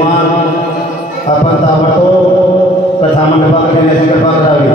विद्यमान आपण ताबडतोब कथा मंडपात देण्याची कृपा करावी।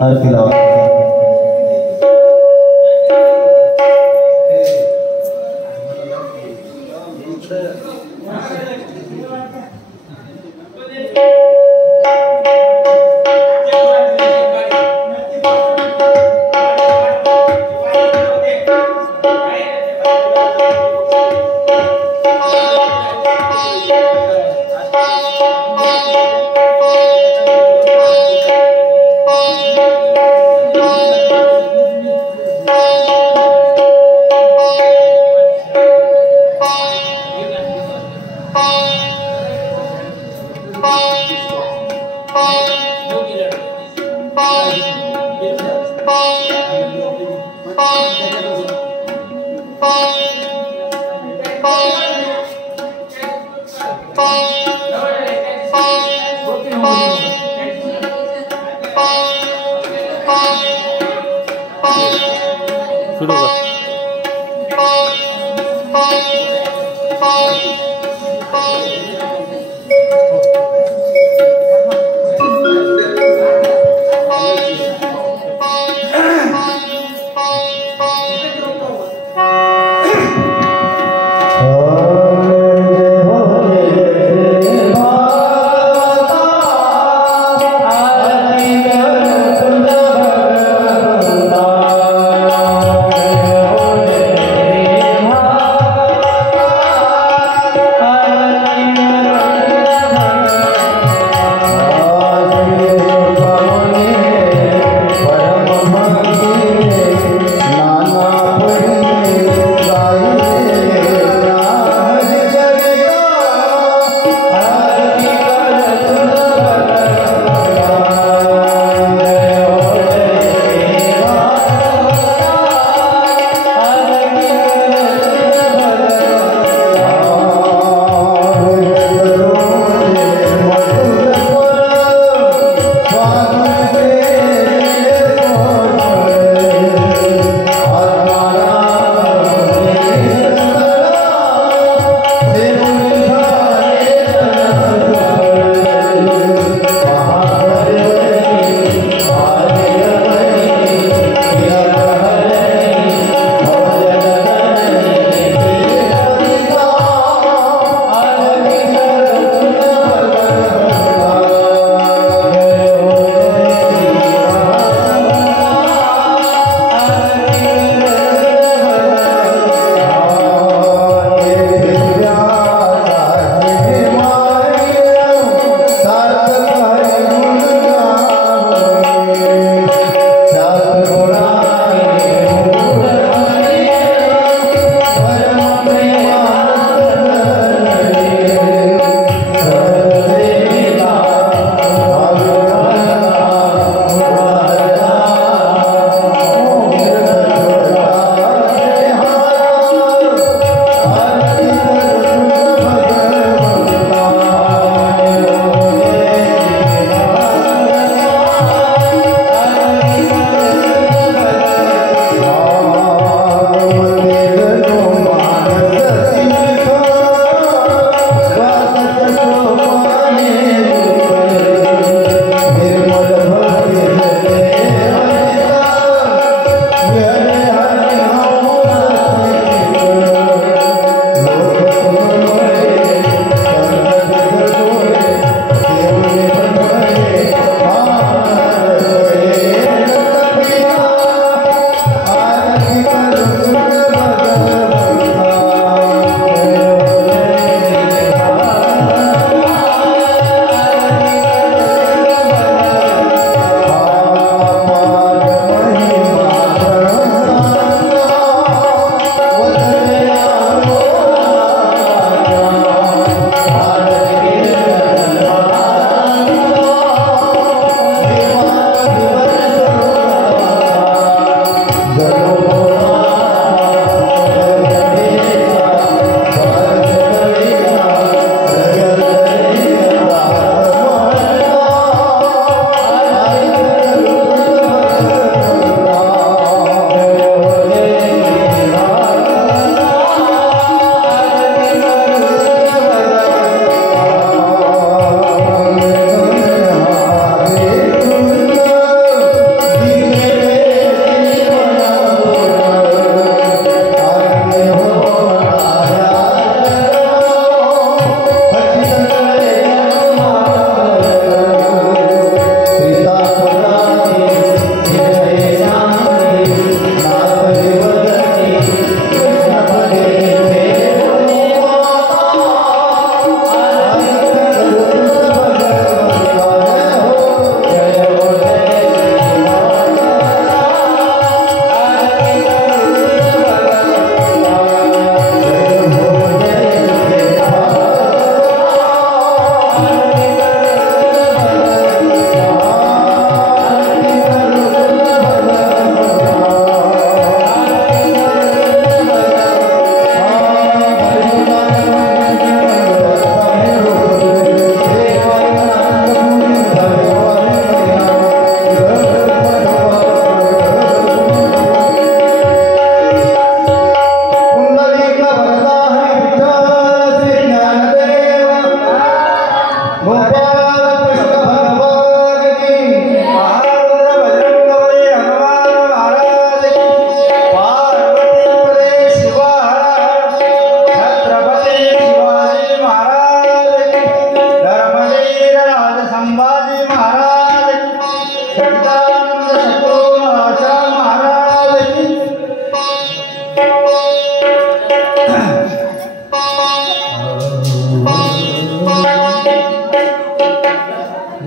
आरती लावा.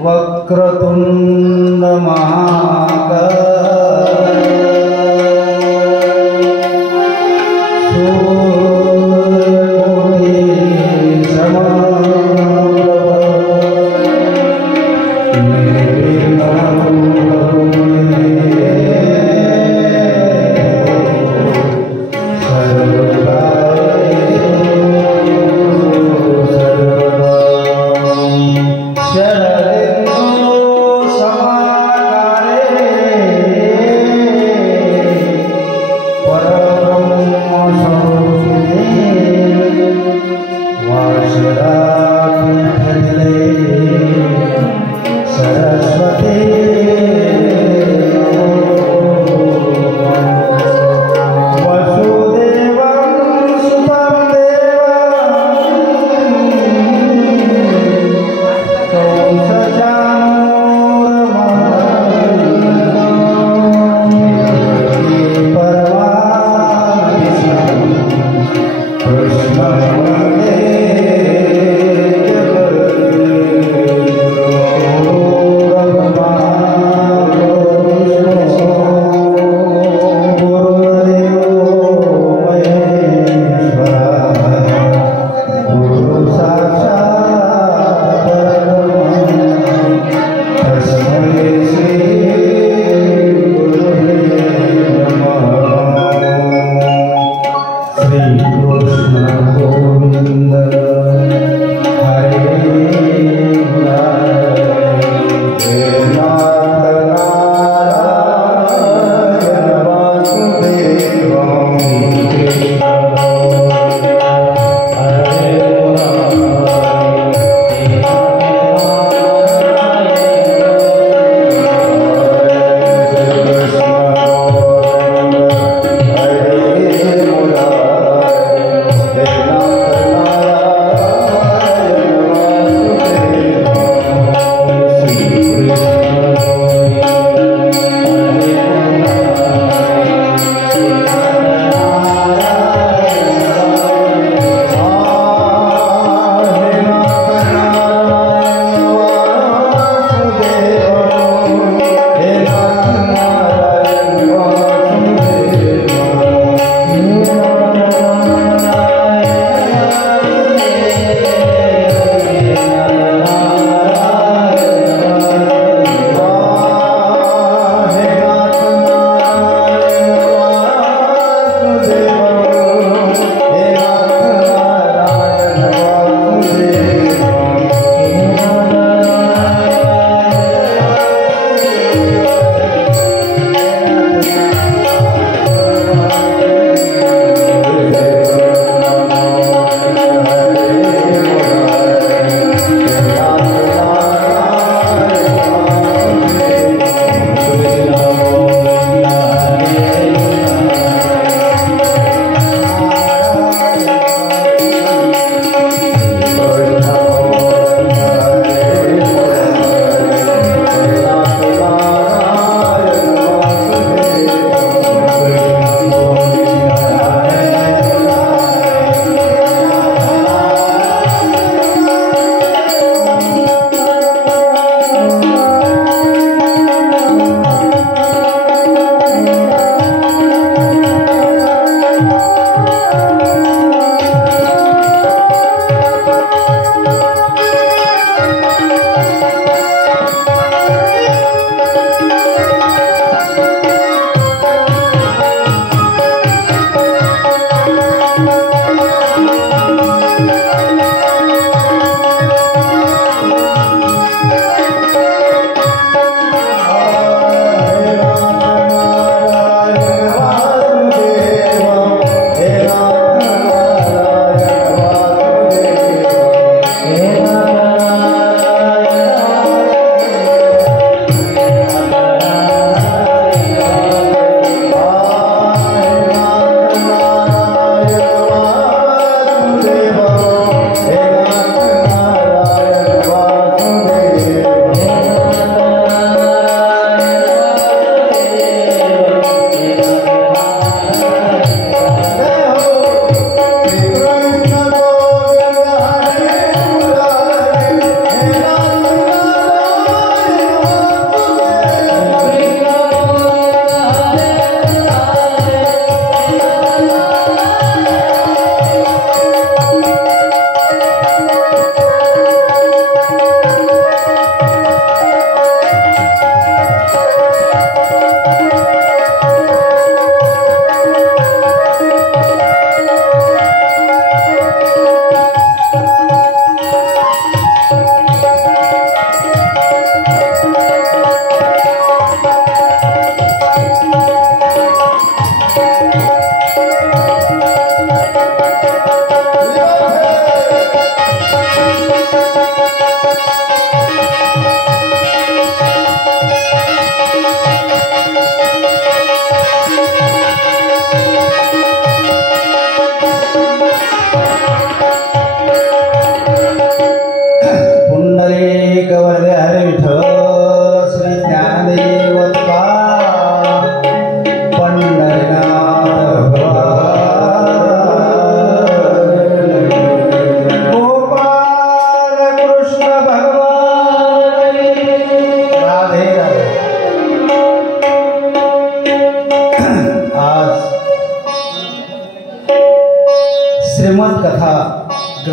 वक्रतुंड महाकाय सूर्यकोटि समप्रभ निर्विघ्नं सरस्वती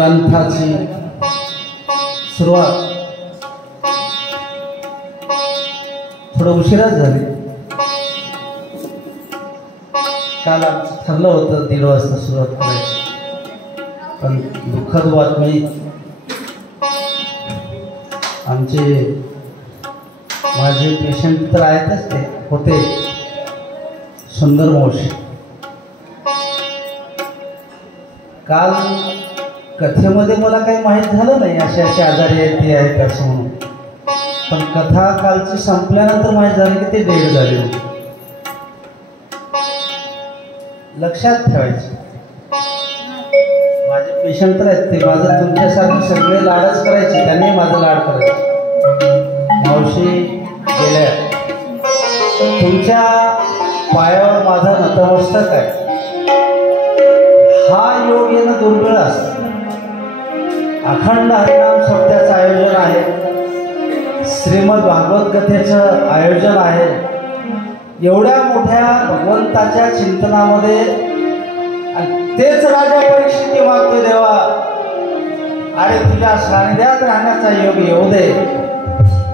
ग्रंथाची सुरुवात थोडं उशिराच झाली. काल ठरलं होतं 1:30 वाजता सुरुवात करायची, पण दुःखद बातमी आमचे माझे पेशंट तर आहेतच, ते होते सुंदर मावशी. काल कथेमध्ये मला काही माहीत झालं नाही असे असे आजारी आहेत ते आहेत असं म्हणून, पण कथा कालची संपल्यानंतर माहीत झालं की ते डेड झाले होते. लक्षात ठेवायचे, माझे पेशंट तर आहेत ते माझं तुमच्यासारखे सगळे लाडच करायचे, त्यांनी माझं लाड करायचे. मावशी गेल्या, तुमच्या पायावर माझा नतमस्तक आहे. हा योग येणं दुर्मिळ असतं. अखंड हरिनाम सोहळ्याचं आयोजन आहे, श्रीमद भागवत कथेचं आयोजन आहे. एवढ्या मोठ्या भगवंताच्या चिंतनामध्ये तेच राजा परीक्षित मागतो, देवा अरे तुझ्या सानिध्यात राहण्याचा योग येऊ दे.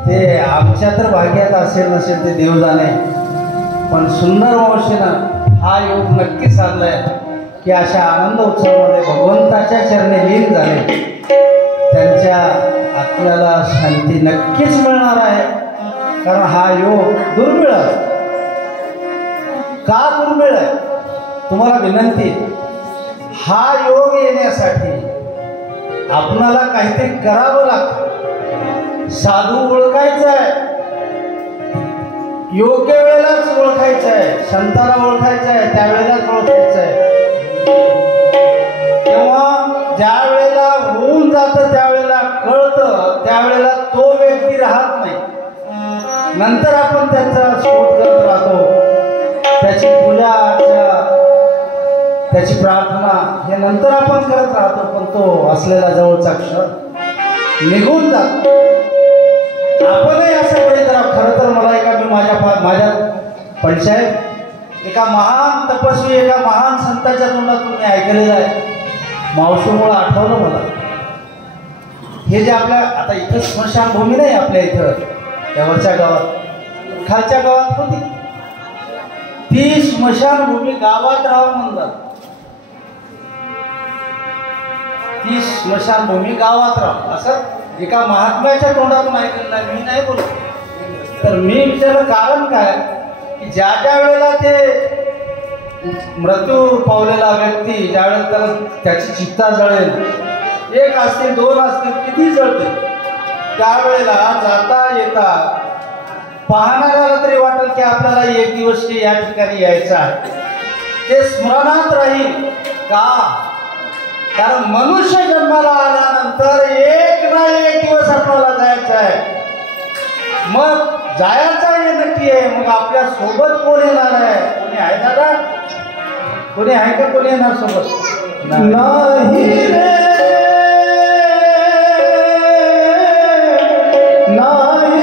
ते आमच्या तर भाग्यात असेल नसेल ते देव जाणे, पण सुंदर मावशीनं हा योग नक्की साधलाय की अशा आनंद उत्सवामध्ये भगवंताच्या चरणी लीन झाले. त्यांच्या आत्म्याला शांती नक्कीच मिळणार आहे, कारण हा योग दुर्मिळ आहे. का दुर्मिळ आहे? तुम्हाला विनंती, हा योग येण्यासाठी आपणाला काहीतरी करावं लागतं. साधू ओळखायचं आहे, योग्य वेळेलाच ओळखायचं आहे, संताला ओळखायचं आहे त्यावेळेलाच ओळखायचं आहे. तेव्हा ज्या वेळेला होऊन जातं त्यावेळेला कळतं, त्यावेळेला तो व्यक्ती राहत नाही. नंतर आपण त्याचा शोध करत राहतो, त्याची पूजा अर्चा, त्याची प्रार्थना हे नंतर आपण करत राहतो, पण तो असलेला जवळचा क्षण निघून जातो. आपणही असं काही करा. खरं तर मला मी माझ्या पंचायत एका महान तपस्वी, एका महान संताच्या तोंडातून मी ऐकलेलं आहे. मावशीमुळं आठवलं मला, हे जे आपल्या आता इथं स्मशानभूमी नाही आपल्या इथं, त्यावरच्या गावात खालच्या गावात होती ती स्मशानभूमी. गावात राहावं म्हणतात, ती स्मशानभूमी गावात राहावं असं एका महात्म्याच्या तोंडातून ऐकलेलं आहे. मी नाही बोलतो. तर मी विचारलं कारण काय, की ज्या ज्या वेळेला ते मृत्यू पावलेला व्यक्ती ज्यावेळेला त्याला त्याची चित्ता जळेल, 1 असतील 2 असतील किती जळतील, त्यावेळेला जाता येता पाहणाऱ्याला तरी वाटेल की आपल्याला एक दिवस या ठिकाणी यायचं आहे. ते स्मरणात राहील का, कारण मनुष्य जन्माला आल्यानंतर एक ना एक दिवस आपल्याला जायचं आहे. मग जायचं हे नक्की आहे, मग आपल्या सोबत कोण येणार आहे? कोणी आहे दादा? कोणी आहे का? कोणी येणार सोबत? नाही रे, नाही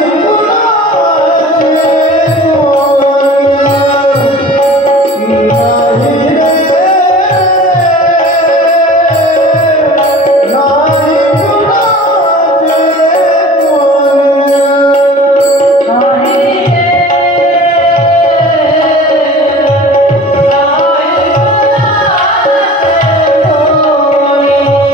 Oh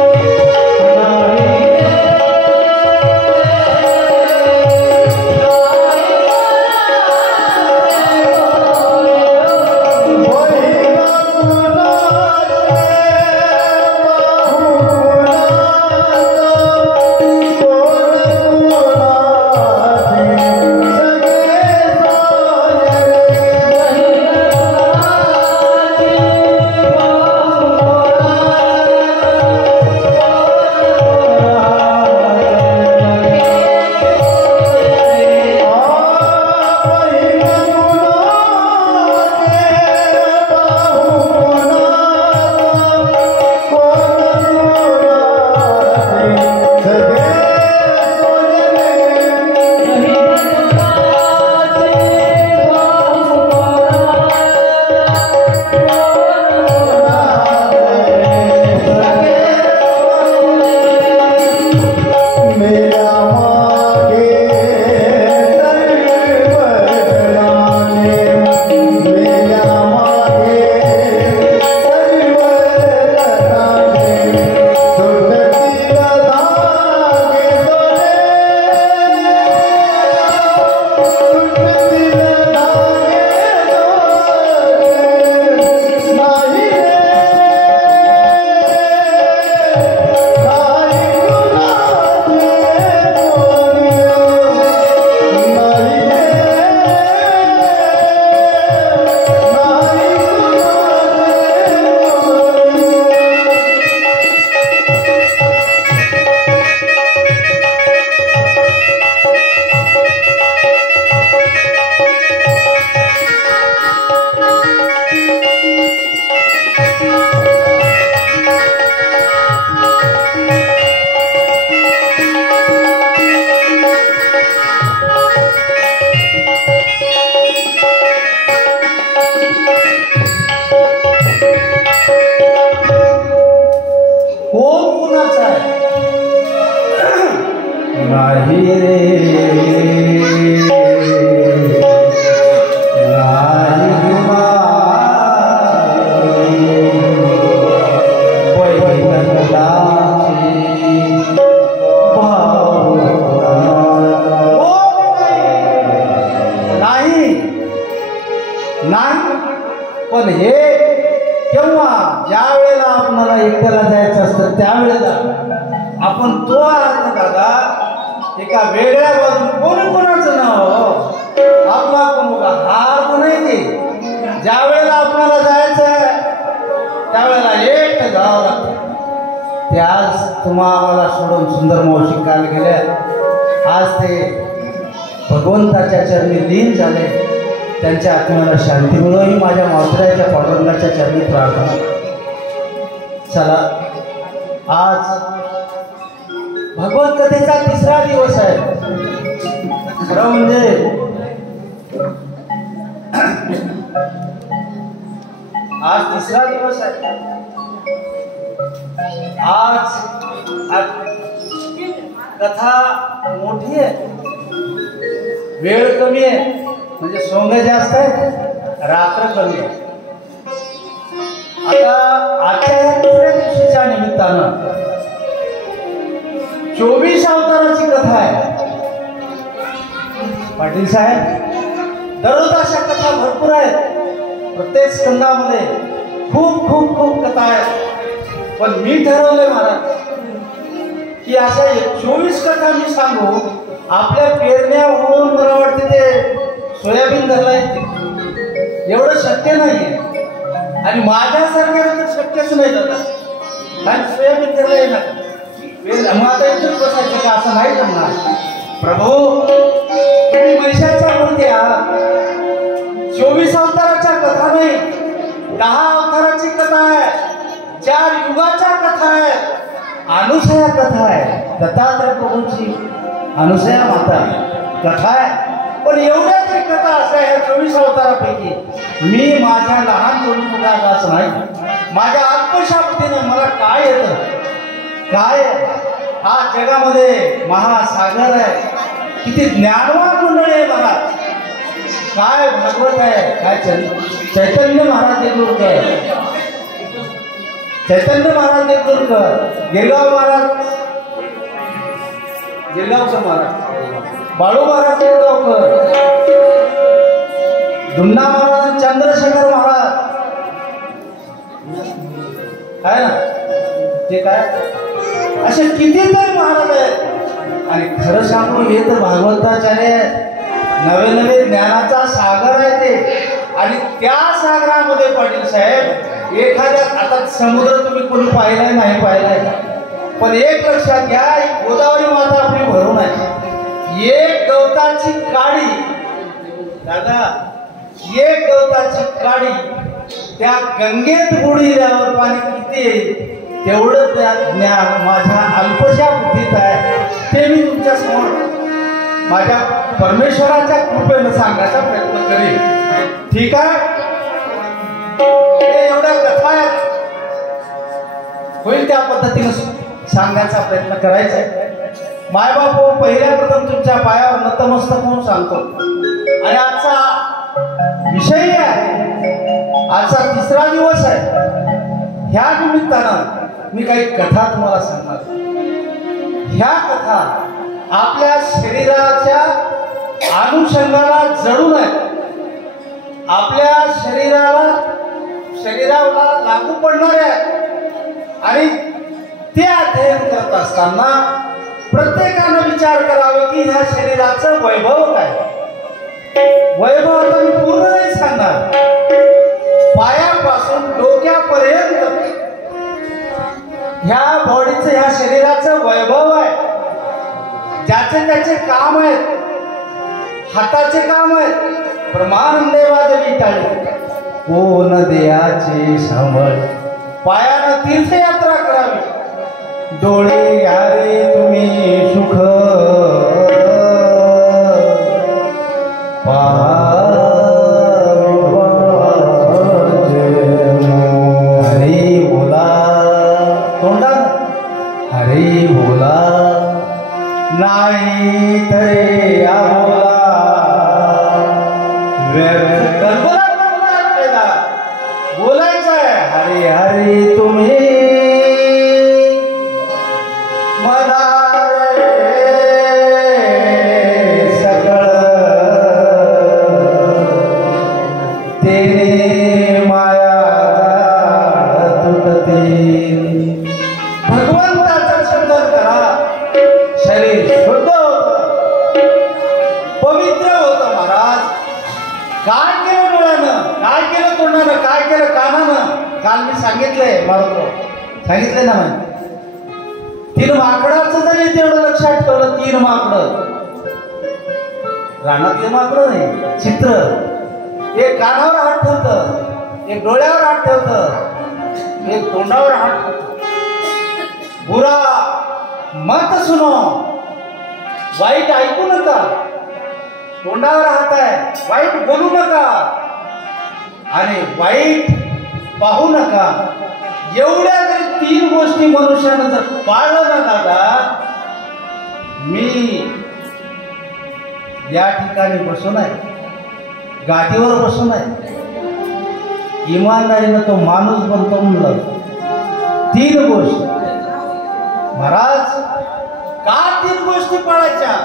पण हे केव्हा ज्या वेळेला आपल्याला एकट्याला जायचं असतं त्यावेळेला आपण तो अर्थ दादा एका वेगळ्या बाजून कोणी कोणाचं नाव आपला कोणा हा अर्थ नाही ते ज्या वेळेला आपल्याला जायचं आहे त्यावेळेला एकटं जावं लागतं. ते आज तुम्हाला सोडून सुंदर मावशी काल गेल्या आज ते भगवंताच्या चरणी लीन झाले. त्यांच्या आत्म्याला शांती मिळो ही माझ्या मावतऱ्याच्या पांडुरंगाच्या चरणी प्रार्थना. चला आज भगवत कथेचा तिसरा दिवस आहे. खरं म्हणजे आज तिसरा दिवस आहे. आज कथा मोठी आहे, वेळ कमी आहे, म्हणजे सोंग जास्त आहे, रात्र कमी आहे. आता आजच्या या तिसऱ्या दिवशीच्या निमित्तानं 24 अवताराची कथा आहे. पाटील साहेब दररोज अशा कथा भरपूर आहेत. प्रत्येक स्कंदामध्ये खूप खूप खूप कथा आहेत. पण मी ठरवलंय महाराज की अशा 24 कथा मी सांगू. आपल्या पेरण्या होऊन मला वाटते ते सोयाबीन धरलाय एवढं शक्य नाहीये आणि माझ्यासारख्याला तर शक्यच नाही जातात. कारण सोयाबीन धरलंय ना मग आता इथंच बसायचं का असं नाही जमणार. प्रभू तुम्ही महिषाच्या मूर्ती आहात. 24 अवताराच्या कथा नाही, 10 अवताराची कथा आहे, 4 युगाच्या कथा आहेत, अनुसया कथा आहे, दत्तात्रय प्रभूंची अनुसया माता कथा आहे. पण एवढ्या तरी कथा अशा ह्या 24 अवतारापैकी मी माझ्या लहान दोन मुलाला असं नाही, माझ्या अल्पशा बुद्धीनं मला काय येतं काय हा जगामध्ये महासागर आहे, किती ज्ञानवान मंडळी आहे महाराज, काय भागवत आहे, काय चैतन्य महाराज देगलूरकर, चैतन्य महाराज देगलूरकर, गिरगाव महाराज, गिरगावकर महाराज, बाळू महाराज गिरगावकर, धुंडा महाराज, चंद्रशेखर महाराज, काय ना ते काय असे कितीतरी महाराज आहेत. आणि खरं सांगू हे तर भागवताचार्य नवे नवे ज्ञानाचा सागर आहे ते. आणि त्या सागरामध्ये पाटील साहेब एखाद्या आता समुद्र तुम्ही कोणी पाहिलाय नाही पाहिलाय, पण एक लक्षात घ्या, गोदावरी माता आपली भरून आहे. एक गवताची काडी दादा, एक गवताची काडी त्या गंगेत बुडील्यावर पाणी किती येईल तेवढं त्या ज्ञान माझ्या अल्पशा बुद्धीत आहे. ते मी तुमच्या समोर माझ्या परमेश्वराच्या कृपेनं सांगण्याचा प्रयत्न करेन. ठीक आहे, एवढ्या कथा आहेत, होईल त्या पद्धतीनं सांगण्याचा प्रयत्न करायचा आहे. मायबापू पहिल्या प्रथम तुमच्या पायावर नतमस्तक होऊन सांगतो. आणि आजचा विषय आहे, आजचा तिसरा दिवस आहे. ह्या निमित्तानं मी काही कथा तुम्हाला सांगणार. ह्या कथा आपल्या शरीराच्या अनुषंगाला जडून आहे, आपल्या शरीराला लागू पडणाऱ्या आहेत. आणि ते अध्ययन करत असताना प्रत्येकानं विचार करावे की ह्या शरीराचं वैभव काय. वैभव आता मी पूर्ण नाही सांगणार, पायापासून डोक्यापर्यंत ह्या बॉडीचं ह्या शरीराचं वैभव आहे. ज्याचे त्याचे काम आहेत, हाताचे काम आहेत, ब्रह्मानंदे वाजवी टाळी, कोण देयाचे सांभाळ, पायानं तीर्थयात्रा करावी, डोळे यारे तुम्ही सुख हरी बोला, तोंडानं हरी बोला, नाही तरी या बोला, बोलायचं आहे हरी हरी तुम्ही मला रे पवित्र होतं महाराज. काय केलं डोळ्यानं, काय केलं तोंडानं, काय केलं कानानं. काल मी सांगितलंय मारुतराव, सांगितलंय ना मी. 3 माकडाचं जरी तेवढं लक्षात ठेवलं, 3 माकडं, रानातले माकडं नाही, चित्र. एक कानावर हात ठेवतं, एक डोळ्यावर हात ठेवतं, एक तोंडावर हात ठेवतं. बुरा मत सुनो, वाईट ऐकू नका. तोंडावर हात आहे, वाईट बोलू नका आणि वाईट पाहू नका. एवढ्या जरी 3 गोष्टी मनुष्यानं जर पाळलं ना दादा, मी या ठिकाणी बसून आहे, गादीवर बसून आहे, इमानदारीनं तो माणूस बनतो म्हणलं. 3 गोष्टी महाराज. का 3 गोष्टी पाळायच्या?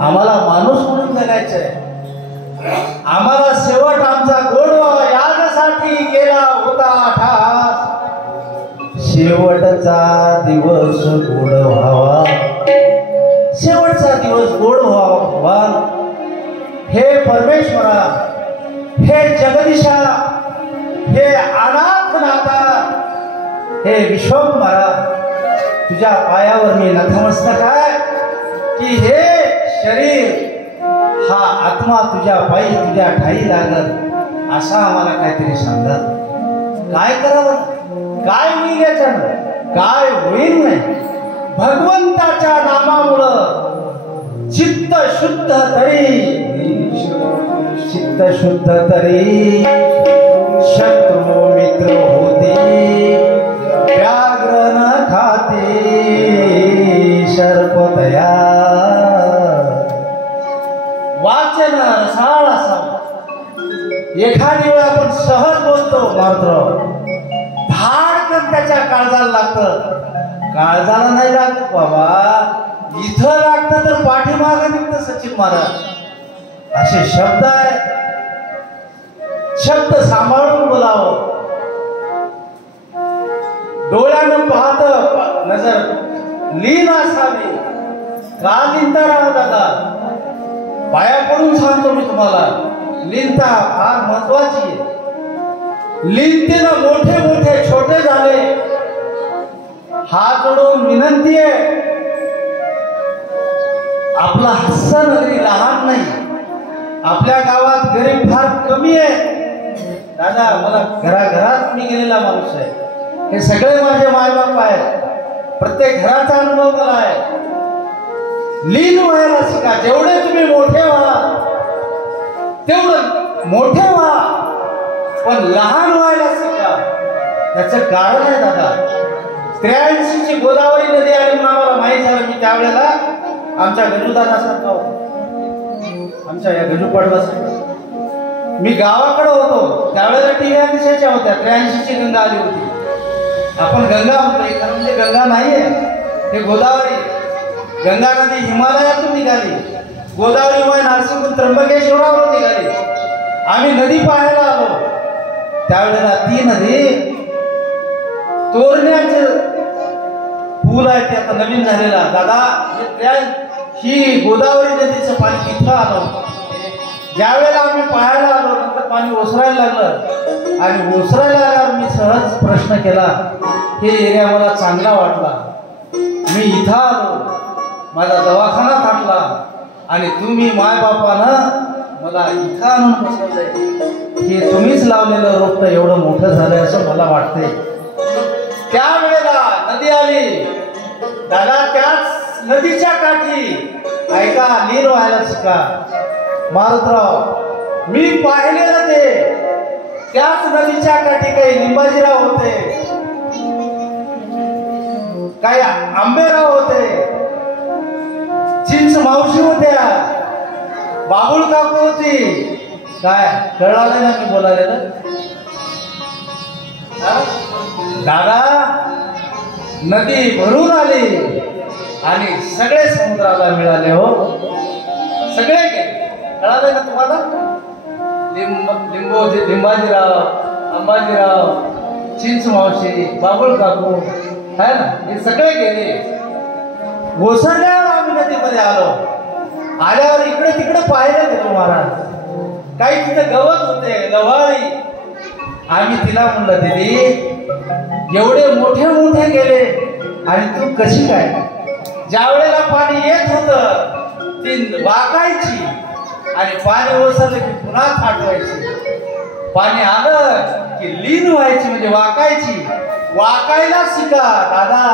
आम्हाला माणूस म्हणून जगायचंय. आम्हाला शेवट आमचा गोड व्हावा यासाठी गेला होता ठास. शेवटचा दिवस गोड व्हावा, शेवटचा दिवस गोड व्हावा. हे परमेश्वरा, हे जगदीशा, हे अनाथनाथा, हे विश्वंभरा, तुझ्या पायावर मी नतमस्तक आहे की हे शरीर हा आत्मा तुझ्या पायी तुझ्या ठाई लागल. असा आम्हाला काहीतरी सांगा. काय करावं, काय होईल याच्यानं, काय होईल नाही. भगवंताच्या नामामुळं चित्त शुद्ध तरी, चित्त शुद्ध तरी शत्रू मित्र होते. व्याघ्र न खाते सर्पतया. वाचन रसाळ असावं. एखादी वेळ आपण सहज बोलतो मात्र धाडकन त्याच्या काळजाला लागतं. काळजाला नाही लागत बाबा, इथं लागतं तर पाठीमागं निघतं सचिन महाराज. असे शब्द आहेत, शब्द सांभाळून बोलावं. डोळ्यानं पाहत नजर लीन असावी. का लिनता राहा दादा? पाया पडून सांगतो मी तुम्हाला, लीनता फार महत्वाची आहे. लीनतेनं मोठे मोठे छोटे झाले. हात जोडून विनंती आहे, आपला हस्सा नगरी लहान नाही. आपल्या गावात गरीब फार कमी आहे दादा. मला घराघरात मी गेलेला माणूस आहे. हे सगळे माझे मायबाप आहेत. प्रत्येक घराचा अनुभव मला आहे. लीन व्हायला शिका. जेवढे तुम्ही मोठे व्हा तेवढं मोठे व्हा, पण लहान व्हायला शिका. त्याचं कारण आहे दादा. 83ची गोदावरी नदी आली म्हणून आम्हाला माहीत झालं. मी त्यावेळेला आमच्या गजूदारासारखा होतो, आमच्या या गजू पाडवासारखा. मी गावाकडे होतो त्यावेळेला टीव्ही दिसायच्या होत्या. 83ची गंगा आली होती. आपण गंगा म्हणतो, खरं म्हणजे गंगा नाहीये, हे गोदावरी. गंगा नदी हिमालयातून निघाली, गोदावरी माय नाशिकहून त्र्यंबकेश्वरावरून निघाली. आम्ही नदी पाहायला आलो त्यावेळेला ती नदी तोरण्याचे पूल आहे ते आता नवीन झालेला दादा. ही गोदावरी नदीचं पाणी तिथं आलं. ज्यावेळेला आम्ही पाहायला आलो नंतर पाणी ओसरायला लागलं आणि ओसरायला लागल्यावर मी सहज प्रश्न केला, हे एरिया मला चांगला वाटला, मी इथं आलो, माझा दवाखाना थाटला आणि तुम्ही मायबापानं मला इथं आणून बसवलंय. हे तुम्हीच लावलेलं रोपटं एवढं मोठं झालंय असं मला वाटतंय. त्यावेळेला नदी आली दादा. त्याच नदीच्या काठी ऐका, लीन व्हायला शिका. मारुतराव मी पाहिलेलं ते, त्याच नदीच्या काठी काही लिंबाजीराव होते, काही आंबेराव होते, चिंच मावशी होत्या, बाबुळ काकू होती. काय कळलं ना मी बोलायला दादा? नदी भरून आली आणि सगळे समुद्राला मिळाले. हो सगळे गेले. कळालं का तुम्हाला? लिंबाजीराव, अंबाजीराव, चिंच मावशी, बाबुळ काकू आहे ना, हे सगळे गेले. ओसरल्यावर आम्ही नदीमध्ये आलो. आल्यावर इकडे तिकडे पाहायला गेलो महाराज. काही तिथे गवत होते, लवाळी. आम्ही तिला म्हणलं, दीदी एवढे मोठे मोठे गेले आणि तू कशी काय? ज्या वेळेला पाणी येत होतं ती वाकायची आणि पाणी ओसरलं की पुन्हा थाटवायची. पाणी आलं की लीन व्हायची, म्हणजे वाकायची. वाकायला शिका दादा.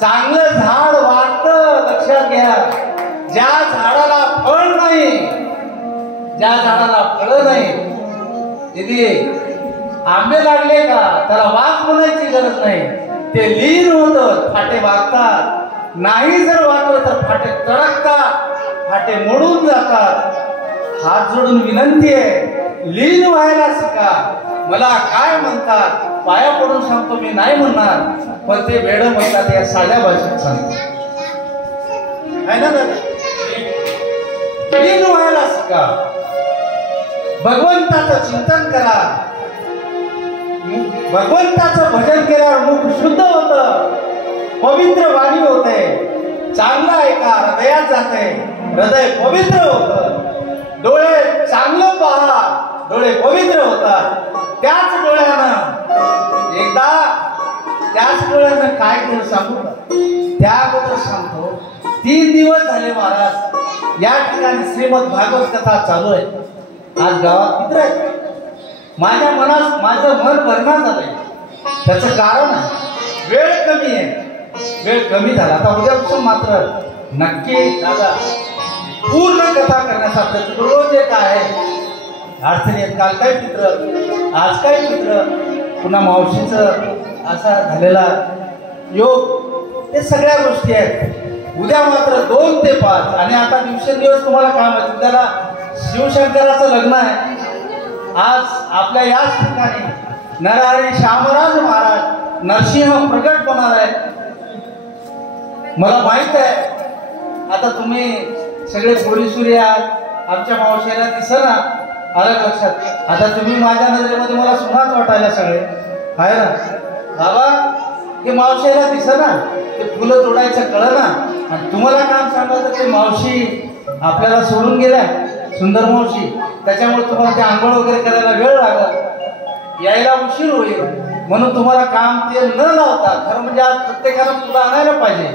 चांगलं झाड वाटतं, लक्षात घ्या. ज्या झाडाला फळ नाही, ज्या झाडाला फळ नाही, दीदी आंबे लागले का त्याला वाघ म्हणायची गरज नाही. ते लीन होतं, फाटे वागतात. नाही जर वाटलं तर फाटे तडकतात, फाटे मोडून जातात. हात जोडून विनंती आहे, लीन व्हायला शिका. मला काय म्हणतात पाया पडून सांगतो, मी नाही म्हणणार, पण ते वेड म्हणतात या साध्या भाषेत सांगतो. आहे ना दादा? लीन व्हायला शिका. भगवंताचं चिंतन करा. भगवंताचं भजन केल्यावर मुख शुद्ध होतं, पवित्र वाणी होते. चांगलं ऐका, हृदयात जाते, हृदय पवित्र होतं. डोळे चांगलं पहा, डोळे पवित्र होतात. त्याच डोळ्यानं एकदा त्याच डोळ्यानं काय केलं सांगू का? त्याबद्दल सांगतो. 3 दिवस झाले महाराज या ठिकाणी श्रीमद भागवत कथा चालू आहे. आज गावात मित्र आहेत. माझ्या मनात माझं मन भरणार झालंय. त्याचं कारण आहे वेळ कमी आहे. वेळ कमी झाला. आता उद्यापासून मात्र नक्की दादा पूर्ण कथा करण्याचा प्रयत्न. रोज एक आहे अडचणी आहेत. काल काय मित्र, आज काय मित्र, पुन्हा मावशीचं असा झालेला योग, हे सगळ्या गोष्टी आहेत. उद्या मात्र 2 ते 5 आणि आता दिवसेंदिवस तुम्हाला काम आहे. उद्याला शिवशंकराचं लग्न आहे. आज आपल्या याच ठिकाणी नरहरी श्यामराज महाराज नरसिंह प्रगट होणार आहेत. मला माहित आहे आता तुम्ही सगळे पोलिसुरी आहात. आमच्या मावशीला दिसना आलं लक्षात. आता तुम्ही माझ्या नजरेमध्ये मला सुनाच वाटायला सगळे आहे ना बाबा. हे मावशीला दिसना, ते फुलं तोडायचं कळना. आणि तुम्हाला काम सांगायचं ते मावशी आपल्याला सोडून गेल्या, सुंदर मावशी. त्याच्यामुळे तुम्हाला ते आंघोळ वगैरे करायला वेळ लागल, यायला उशीर होईल. म्हणून तुम्हाला काम ते न लावता, खरं म्हणजे आज प्रत्येकानं फुलं आणायला पाहिजे.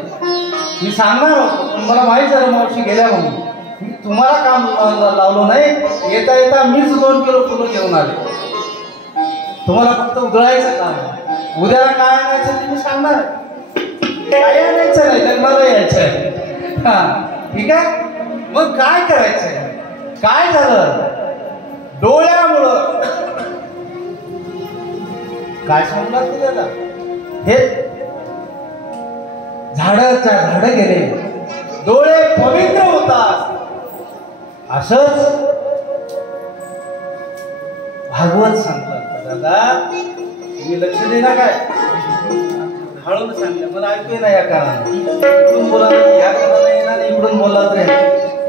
मी सांगणार होतो पण मला माहीत झालं मावशी गेल्या म्हणून मी तुम्हाला काम लावलं नाही. येता येता मीच 2 किलो फुलं घेऊन आले. तुम्हाला फक्त उधळायचं काम. उद्याला काय आणायचं ते मी सांगणार. काय आणायचं नाही, लग्नाला यायचं आहे. हा ठीक आहे. मग काय करायचंय? काय झालं? डोळ्यामुळं काय सांगणार तू दादा? हे झाड गेले, डोळे पवित्र होतात. असंच भागवत सांगतात दादा. तुम्ही लक्ष देणार काय? हळून सांगलं, मला ऐकू ना या कानाने. इकडून बोला, या कानाने येणार, इकडून बोलला तरी.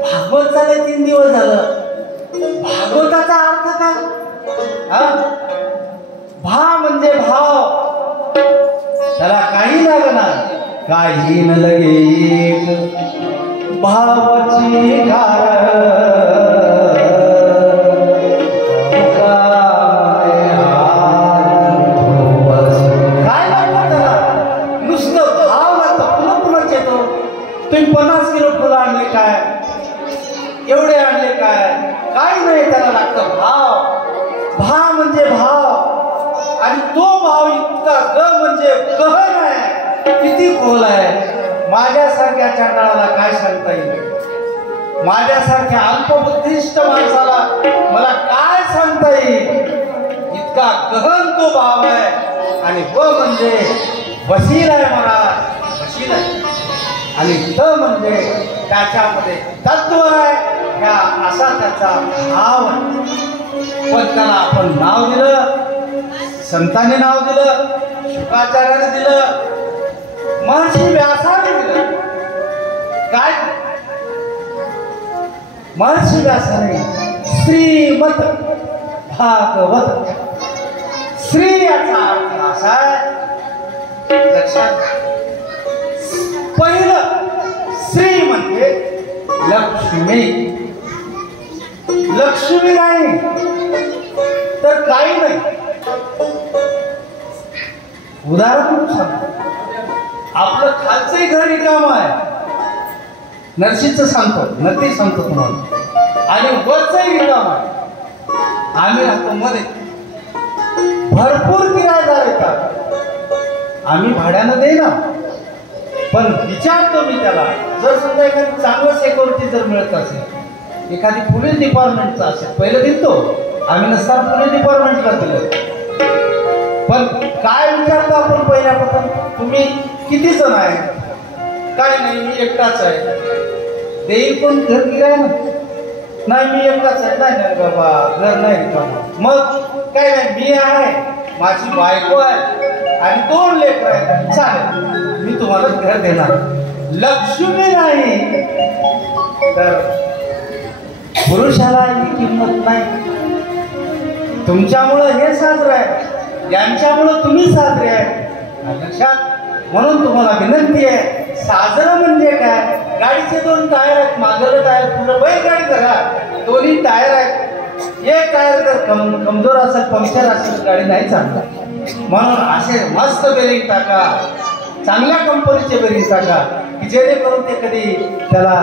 भागवत झालं 3 दिवस झालं. भागवताचा अर्थ काय? भा म्हणजे भाव. त्याला काही लागणार, काही न लगे भावाची कार. काय लागतं त्याला? नुसतं भाव लागतं. पुन्हा पुन्हाच येतो. तुम्ही 50 किलो फुलं आणले काय, एवढे आणले काय, काही नाही. त्याला लागतं भाव. भा म्हणजे भाव. आणि तो भाव इतका ग म्हणजे गहन आहे, किती खोल आहे. माझ्यासारख्या चांडाळाला काय सांगता येईल? माझ्यासारख्या अल्पबुद्धिष्ट माणसाला मला काय सांगता येईल? इतका गहन तो भाव आहे. आणि व म्हणजे वसील आहे महाराज, वसील आहे. आणि त म्हणजे त्याच्यामध्ये तत्व आहे. ह्या असा त्याचा भाव आहे. पण त्याला आपण नाव दिलं, संतांनी नाव दिलं, शुकाचार्याने दिलं, महर्षी व्यासाने दिलं. काय? महर्षी व्यासाने श्रीमद भागवत. श्री याचा अर्थ असा आहे, लक्षात. पहिलं श्री म्हणजे लक्ष्मी लक्ष्मी नाही तर काही नाही. उदाहरण सांगतो, आपलं खालचंही घर रिकाम आहे, नरशीचं सांगतो, नक्की सांगतो तुम्हाला, आणि वरचंही रिकाम आहे. आम्ही राहतो मध्ये, भरपूर किरायदार येतात, आम्ही भाड्यानं देणार. पण विचारतो मी त्याला, जर समजा एखादी चांगलं सिक्युरिटी जर मिळत असेल, एखादी पोलीस डिपार्टमेंटचा असेल, पहिलं दिलतो आम्ही, नसताना पोलीस डिपार्टमेंटला दिलं. पण काय विचारतो आपण पहिल्यापासून, तुम्ही किती जण आहे? काय नाही, मी एकटाच आहे. देईल कोण घर किराया? नाही, मी एकटाच आहे. नाही बाबा, घर नाही का? मग काय नाही, मी आहे, माझी बायको आहे आणि 2 लेकरं आहेत, चालेल, मी तुम्हाला घर देणार. लक्ष्मी नाही तर पुरुषाला ही किंमत नाही. तुमच्यामुळं हे साजरं आहे, यांच्यामुळं तुम्ही साजरे आहे, लक्षात. म्हणून तुम्हाला विनंती आहे, साजरं म्हणजे काय? गाडीचे 2 टायर आहेत, मागलं टायर पुढं बैलगाडी धरा, दोन्ही टायर आहेत. एक टायर जर कमजोर असेल, पंक्चर असेल, गाडी नाही चालणार. म्हणून असे मस्त बेरिंग टाका, चांगल्या कंपनीचे बेरिंग टाका, की जेणेकरून ते कधी त्याला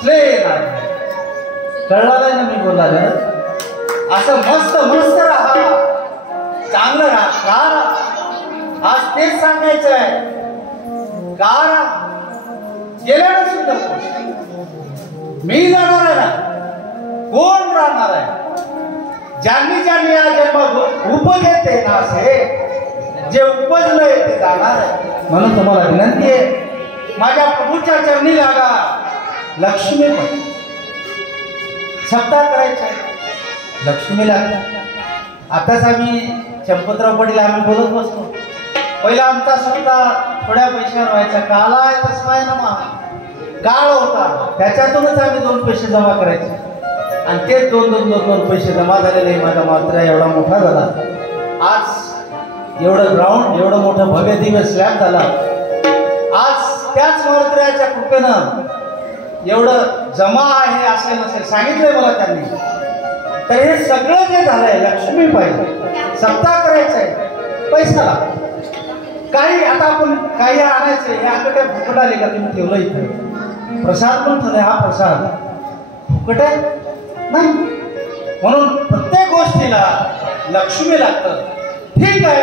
स्ले येणार. कळला नाही ना मी बोलला? असं मस्त मस्त राहा, चांगलं राहा, का आज तेच सांगायचं आहे. का गेल्यावर सुद्धा मी जाणार आहे ना, कोण राहणार आहे? ज्यांनी ज्यांनी या जन्म उपजेते ना, असे जे उपजलंय ते जाणार आहे. म्हणून तुम्हाला विनंती आहे, माझ्या प्रभूच्या चरणी लागा. लक्ष्मी पण सप्ताह करायचा, लक्ष्मी लागतात. आताच आम्ही चंपतराव पाटील आम्ही बोलत बसतो, पहिला आमचा सप्ताह थोड्या पैशावर व्हायचा. काला आहे तसं आहे ना, काळ होता, त्याच्यातूनच आम्ही 2 पैसे जमा करायचे, आणि तेच 2 पैसे जमा झालेले. माझा मात्र एवढा मोठा झाला, आज एवढं ग्राउंड, एवढं मोठं भव्य दिव्य स्लॅब झाला. आज त्याच मात्र्याच्या कृपेनं एवढं जमा आहे, असेल नसेल सांगितलंय मला त्यांनी. तर हे सगळं जे झालंय, लक्ष्मी पाहिजे, सप्ताह करायचा आहे, पैसा लागतो. काही आता आपण काही आणायचं, हे आपलं काय फुकट आले का? तुम्ही ठेवलं इथे प्रसाद पण ठरलाय, हा प्रसाद फुकट आहे नाही. म्हणून प्रत्येक गोष्टीला लक्ष्मी लागतं. ठीक आहे,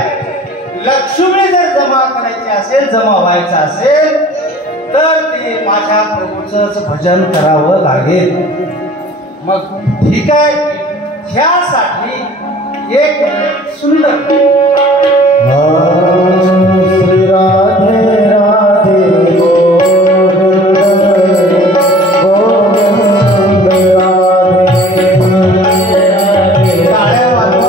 लक्ष्मी जर जमा करायची असेल, जमा व्हायचं असेल, तर ते माझ्या प्रभूचंच भजन करावं लागेल. मग ठीक आहे, ह्यासाठी एक सुंदर श्री राधे राधे गोविंद गोविंद राधे, टाळ्या वाजवा.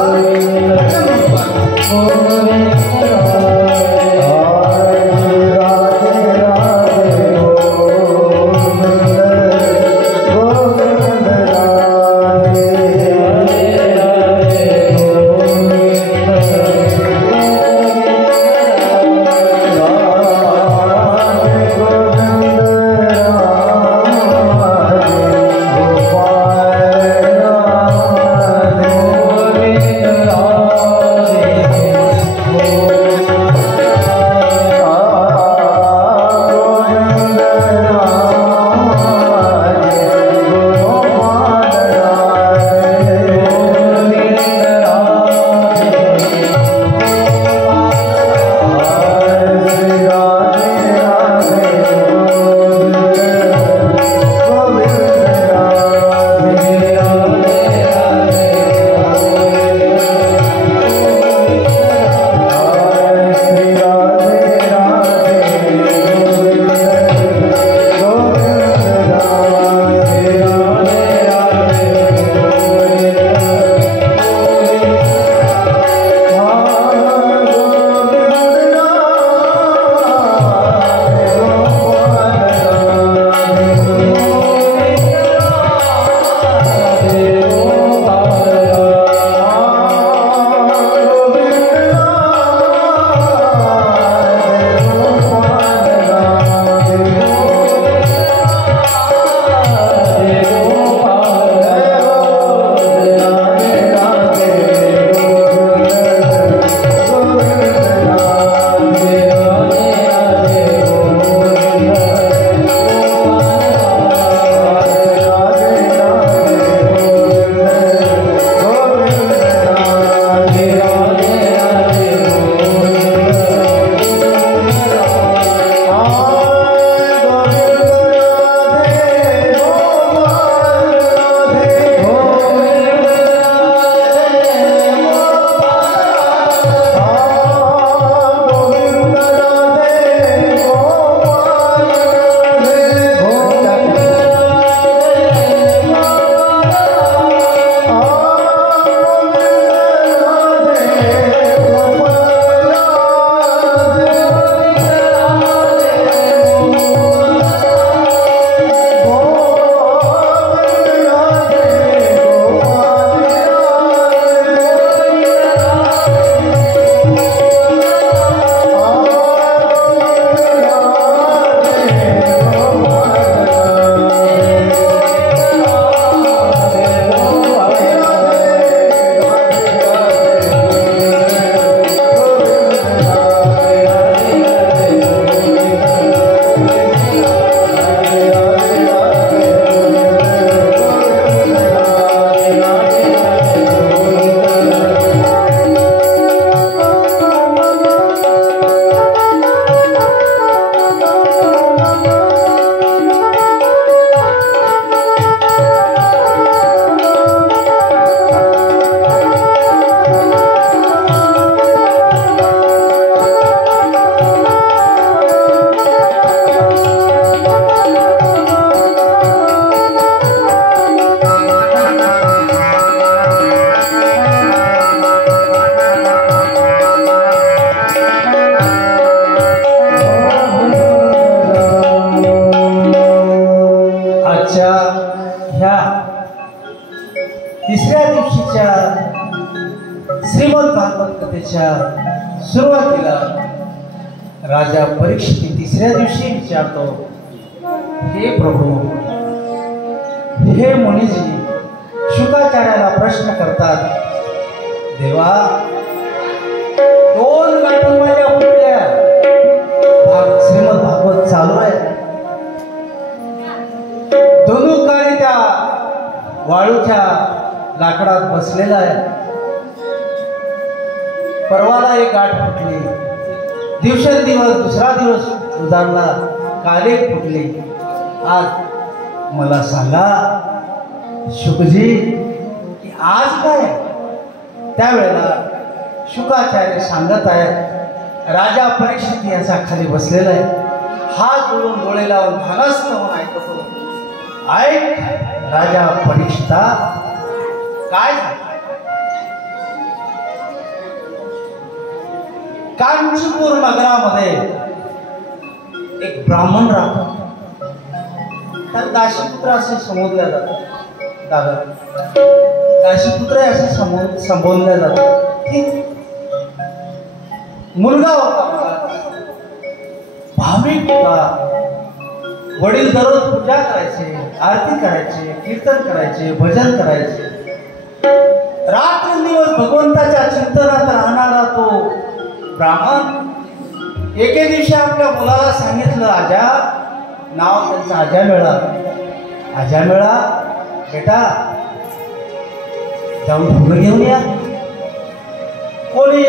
Govinda ह्या तिसऱ्या दिवशीच्या श्रीमद भागवत कथेच्या सुरुवातीला राजा परीक्षित तिसऱ्या दिवशी विचारतो, हे प्रभू, हे मुनीजी शुकाचार्याला प्रश्न करतात, देवा 2 गाठी माझ्या फुटल्या, श्रीमद भागवत चालू आहे, धनुकाने त्या वाळूच्या लाकडात बसलेला आहे, परवाला एक गाठ फुटली, दिवसेंदिवस दुसरा दिवस उजाडला, काल एक फुटली, आज मला सांगा शुकजी की आज काय? त्यावेळेला शुकाचार्य सांगत आहे, राजा परीक्षित याचा खाली बसलेला आहे, हात जोडून डोळे लावून ध्यानस्थ होऊन ऐकतो, ऐक राजा परीक्षिता, काय कांचीपूर नगरामध्ये एक ब्राह्मण राहतो, तर दाशीपुत्र असे संबोधल्या जातात, दादा दाशीपुत्र असे संबोधल्या जातात. ठीक, मुलगा होता, भाविक होता, वडील दररोज पूजा करायचे, आरती करायचे, कीर्तन करायचे, भजन करायचे, रात्रंदिवस भगवंताच्या चिंतनात राहणारा तो ब्राह्मण एके दिवशी आपल्या मुलाला सांगितलं, आजा, नाव त्यांचं आजामेळा, आजामेळा बेटा जाऊन फुलं घेऊन या, कोणी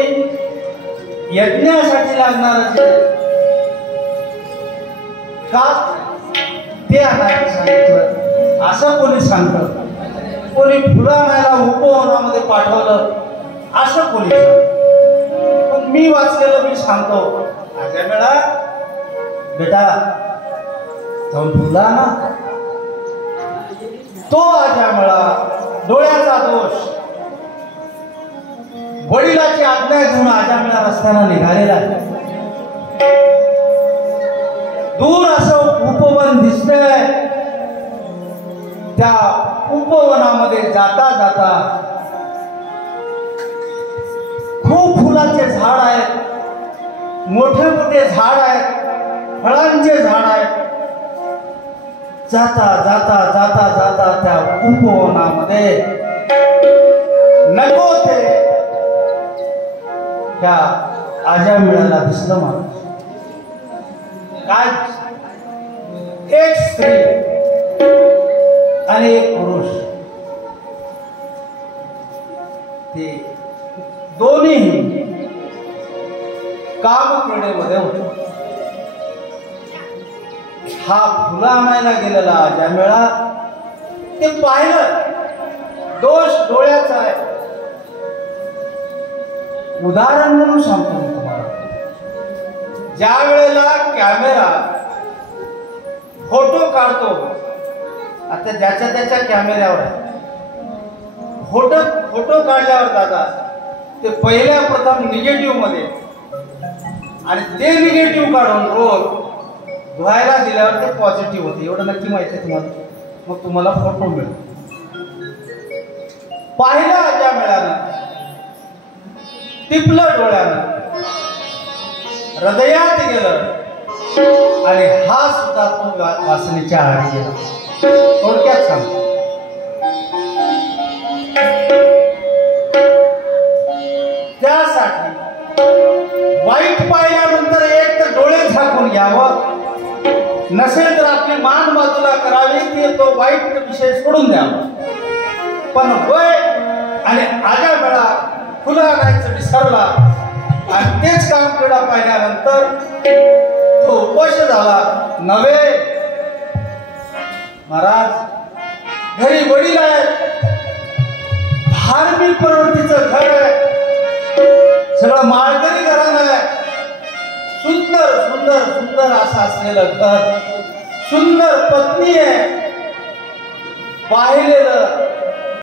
यज्ञासाठी लागणार का ते आणायला सांगितलं, असं कोणी सांगतं, कोणी फुलं आणायला उपवनामध्ये पाठवलं असं कोणी सांगतं, पण मी वाचलेलं मी सांगतो, आजामेळा बेटा जाऊन फुलं आणा. तो आजामेळा डोळ्याचा दोष, वडिलाची आज्ञा घेऊन आजामेळा रस्त्याला निघालेला, दूर असं उपवन दिसतंय, त्या उपवनामध्ये जाता जाता खूप फुलाचे झाड आहेत, मोठे मोठे झाड आहेत, फळांचे झाड आहेत, जाता जाता जाता जाता त्या उपवनामध्ये नको ते त्या आजामेळ्याला दिसलं. माणूस काय, एक स्त्री आणि एक पुरुष, ते दोन्ही कामक्रीडेमध्ये होते. हा फुलं आणायला गेलेला आजामेळा ते पाहिलं, दोष डोळ्याचा आहे. उदाहरण म्हणून सांगतो मी तुम्हाला, ज्या वेळेला कॅमेरा फोटो काढतो, आता ज्याच्या त्याच्या कॅमेऱ्यावर फोटो काढल्यावर दादा ते पहिल्या प्रथम निगेटिव्ह मध्ये, आणि ते निगेटिव्ह काढून रोज धुवायला दिल्यावर ते पॉझिटिव्ह होते, एवढं नक्की माहिती आहे तुम्हाला. मग तुम्हाला फोटो मिळतो. पाहिलं आजामेळ्यानं, टिपलं डोळ्यानं, हृदयात गेलं, आणि हा सुद्धा तो वासनेच्या आहारी गेला. थोडक्यात सांगतो, त्यासाठी वाईट पाहिल्यानंतर एक तर डोळे झाकून घ्यावं, नसेल तर आपली मान बाजूला करावी, ते तो वाईट विषय सोडून द्यावा. पण वय आणि आजामेळा फुलं आणायचं विसरला, आणि तेच काम क्रीडा पाहिल्यानंतर तो उपाश झाला. नव्हे महाराज, घरी वडील आहेत, धार्मिक प्रवृत्तीचं घर आहे, सगळं माळकरी घराणं आहे, सुंदर सुंदर सुंदर असं असलेलं घर, सुंदर पत्नी आहे, पाहिलेलं